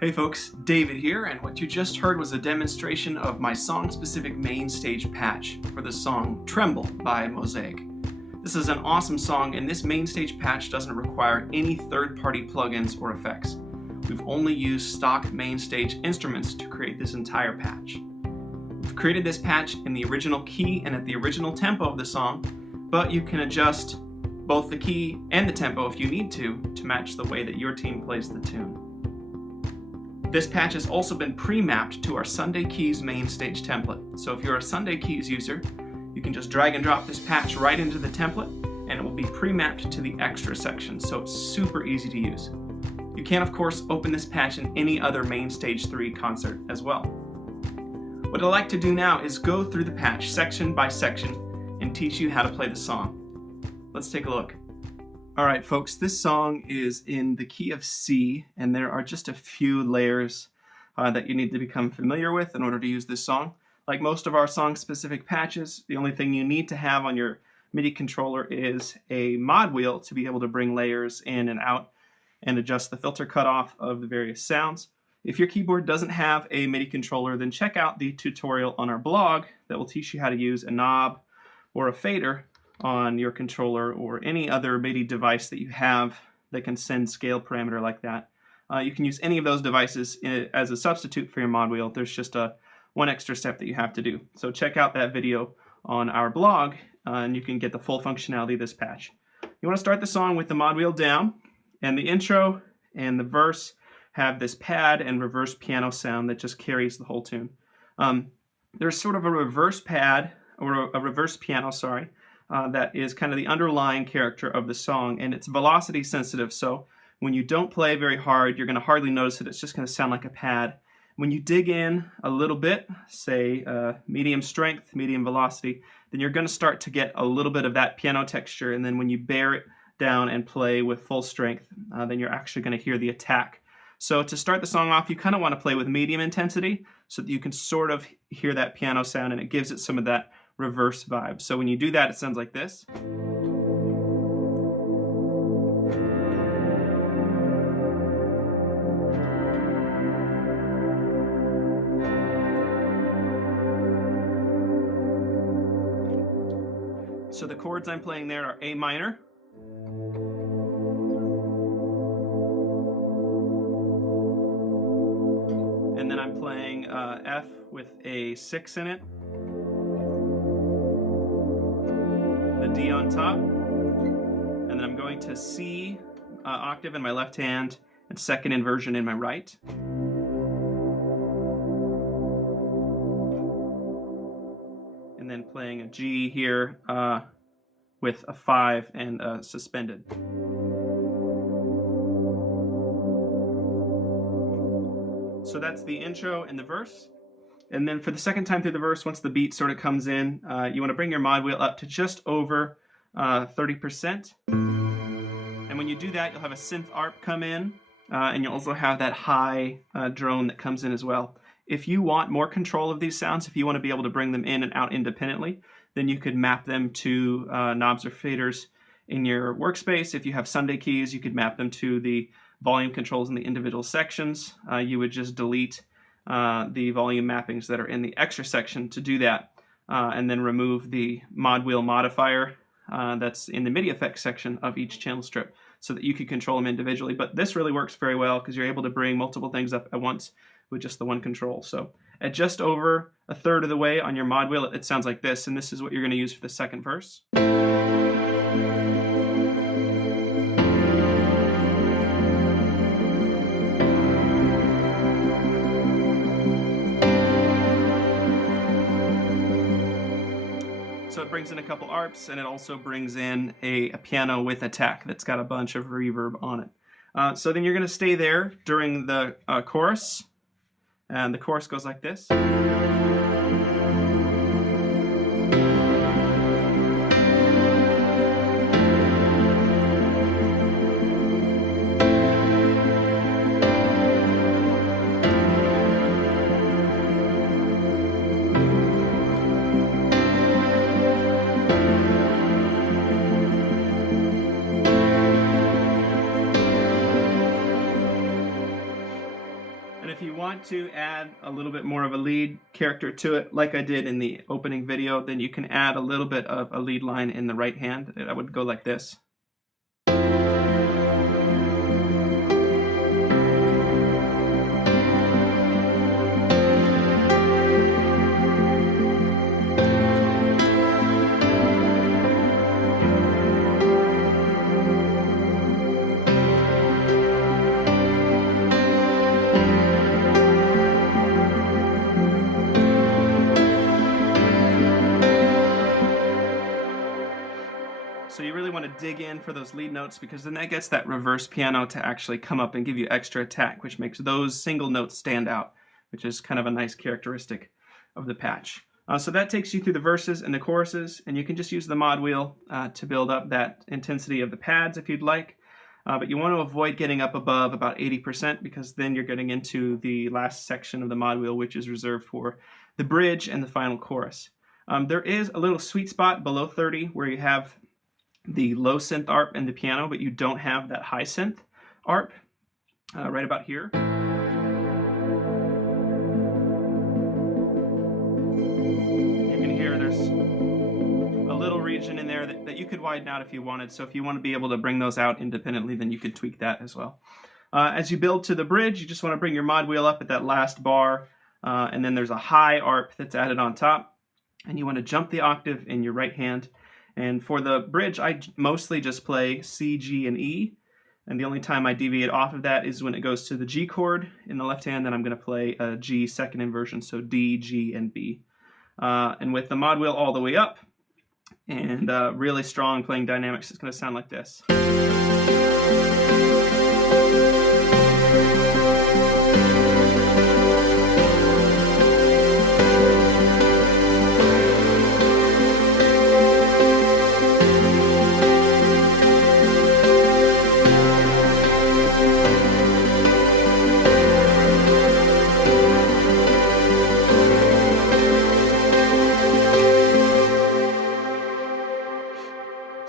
Hey folks, David here, and what you just heard was a demonstration of my song-specific main stage patch for the song Tremble by Mosaic. This is an awesome song, and this main stage patch doesn't require any third-party plugins or effects. We've only used stock main stage instruments to create this entire patch. We've created this patch in the original key and at the original tempo of the song, but you can adjust both the key and the tempo if you need to match the way that your team plays the tune. This patch has also been pre-mapped to our Sunday Keys main stage template. So if you're a Sunday Keys user, you can just drag and drop this patch right into the template and it will be pre-mapped to the extra section, so it's super easy to use. You can of course open this patch in any other main stage 3 concert as well. What I'd like to do now is go through the patch section by section and teach you how to play the song. Let's take a look. Alright folks, this song is in the key of C, and there are just a few layers that you need to become familiar with in order to use this song. Like most of our song-specific patches, the only thing you need to have on your MIDI controller is a mod wheel to be able to bring layers in and out and adjust the filter cutoff of the various sounds. If your keyboard doesn't have a MIDI controller, then check out the tutorial on our blog that will teach you how to use a knob or a fader on your controller or any other MIDI device that you have that can send scale parameter like that. You can use any of those devices as a substitute for your mod wheel. There's just one extra step that you have to do. So check out that video on our blog and you can get the full functionality of this patch. You want to start the song with the mod wheel down, and the intro and the verse have this pad and reverse piano sound that just carries the whole tune. There's sort of a reverse pad, or a reverse piano, sorry, that is kind of the underlying character of the song, and it's velocity sensitive, so when you don't play very hard, you're going to hardly notice it. It's just going to sound like a pad. When you dig in a little bit, say medium strength, medium velocity, then you're going to start to get a little bit of that piano texture, and then when you bear it down and play with full strength, then you're actually going to hear the attack. So to start the song off, you kind of want to play with medium intensity so that you can sort of hear that piano sound, and it gives it some of that reverse vibe. So when you do that, it sounds like this. So the chords I'm playing there are A minor, and then I'm playing F with a 6 in it, the D on top, and then I'm going to C octave in my left hand and second inversion in my right. And then playing a G here with a 5 and suspended. So that's the intro and the verse. And then for the second time through the verse, once the beat sort of comes in, you want to bring your mod wheel up to just over 30%. And when you do that, you'll have a synth ARP come in, and you'll also have that high drone that comes in as well. If you want more control of these sounds, if you want to be able to bring them in and out independently, then you could map them to knobs or faders in your workspace. If you have Sunday Keys, you could map them to the volume controls in the individual sections. You would just delete the volume mappings that are in the extra section to do that, and then remove the mod wheel modifier that's in the MIDI effects section of each channel strip so that you can control them individually. But this really works very well because you're able to bring multiple things up at once with just the one control. So at just over a third of the way on your mod wheel, it sounds like this, and this is what you're going to use for the second verse. So it brings in a couple ARPs, and it also brings in a piano with attack that's got a bunch of reverb on it. So then you're going to stay there during the chorus, and the chorus goes like this. want to add a little bit more of a lead character to it, like I did in the opening video, then you can add a little bit of a lead line in the right hand. That would go like this. So you really want to dig in for those lead notes, because then that gets that reverse piano to actually come up and give you extra attack, which makes those single notes stand out, which is kind of a nice characteristic of the patch. So that takes you through the verses and the choruses, and you can just use the mod wheel to build up that intensity of the pads if you'd like. But you want to avoid getting up above about 80%, because then you're getting into the last section of the mod wheel, which is reserved for the bridge and the final chorus. There is a little sweet spot below 30 where you have the low synth ARP in the piano, but you don't have that high synth ARP, right about here. You can hear there's a little region in there that you could widen out if you wanted, so if you want to be able to bring those out independently, then you could tweak that as well. As you build to the bridge, you just want to bring your mod wheel up at that last bar, and then there's a high ARP that's added on top, and you want to jump the octave in your right hand. And for the bridge, I mostly just play C, G, and E. And the only time I deviate off of that is when it goes to the G chord in the left hand, then I'm going to play a G second inversion, so D, G, and B. And with the mod wheel all the way up, and really strong playing dynamics, it's going to sound like this.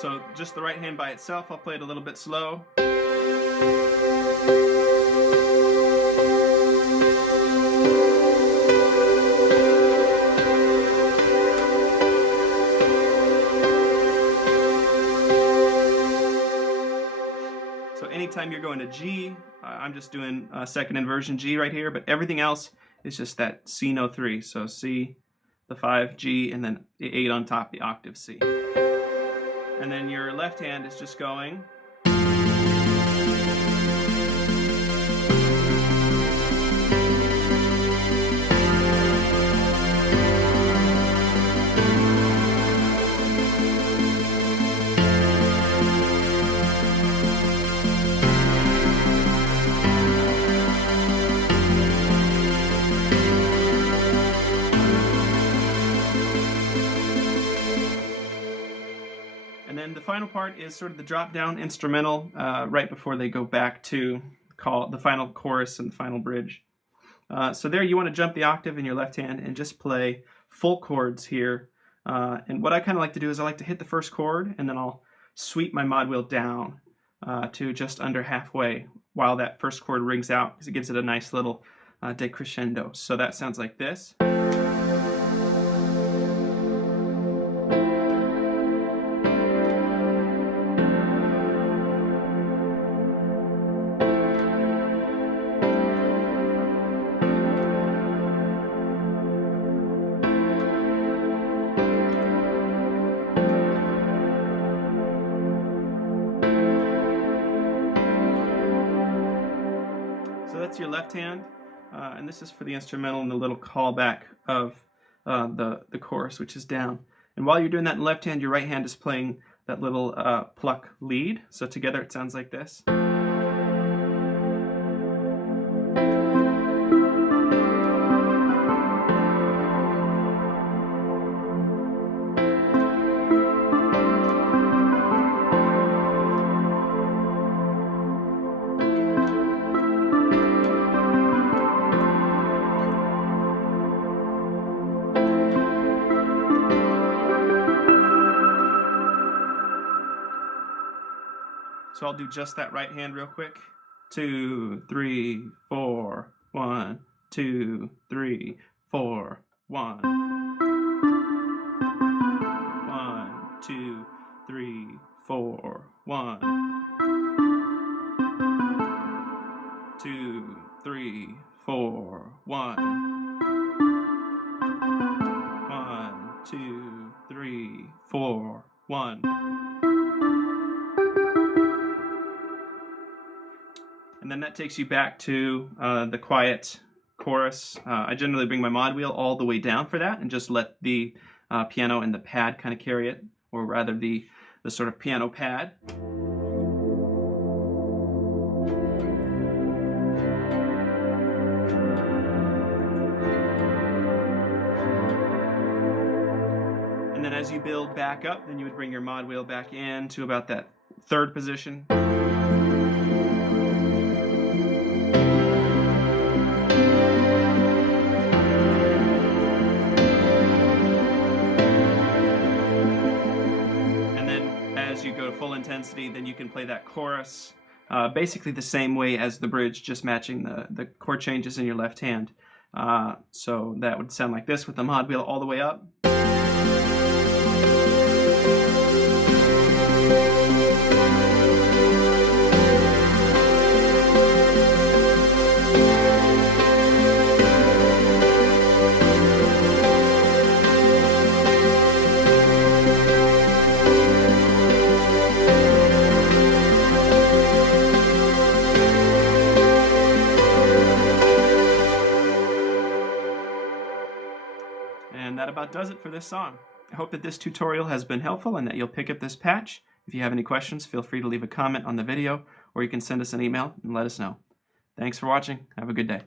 So just the right hand by itself, I'll play it a little bit slow. So anytime you're going to G, I'm just doing a second inversion G right here, but everything else is just that C no 3. So C, the 5, G, and then the 8 on top, the octave C. And then your left hand is just going. And then the final part is sort of the drop-down instrumental right before they go back to the final chorus and the final bridge. So there you want to jump the octave in your left hand and just play full chords here. And what I kind of like to do is I like to hit the first chord, and then I'll sweep my mod wheel down to just under halfway while that first chord rings out, because it gives it a nice little decrescendo. So that sounds like this. So that's your left hand, and this is for the instrumental and the little callback of the chorus, which is down. And while you're doing that in left hand, your right hand is playing that little pluck lead. So together it sounds like this. So I'll do just that right hand real quick. 2, 3, 4, 1, 2, 3, 4, 1. 1, 2, 3, 4, 1. 2, 3, 4, 1. 1, 2, 3, 4, 1. And then that takes you back to the quiet chorus. I generally bring my mod wheel all the way down for that and just let the piano and the pad kind of carry it, or rather the sort of piano pad. And then as you build back up, then you would bring your mod wheel back in to about that third position. As you go to full intensity, then you can play that chorus basically the same way as the bridge, just matching the chord changes in your left hand. So that would sound like this with the mod wheel all the way up. And that about does it for this song. I hope that this tutorial has been helpful and that you'll pick up this patch. If you have any questions, feel free to leave a comment on the video, or you can send us an email and let us know. Thanks for watching. Have a good day.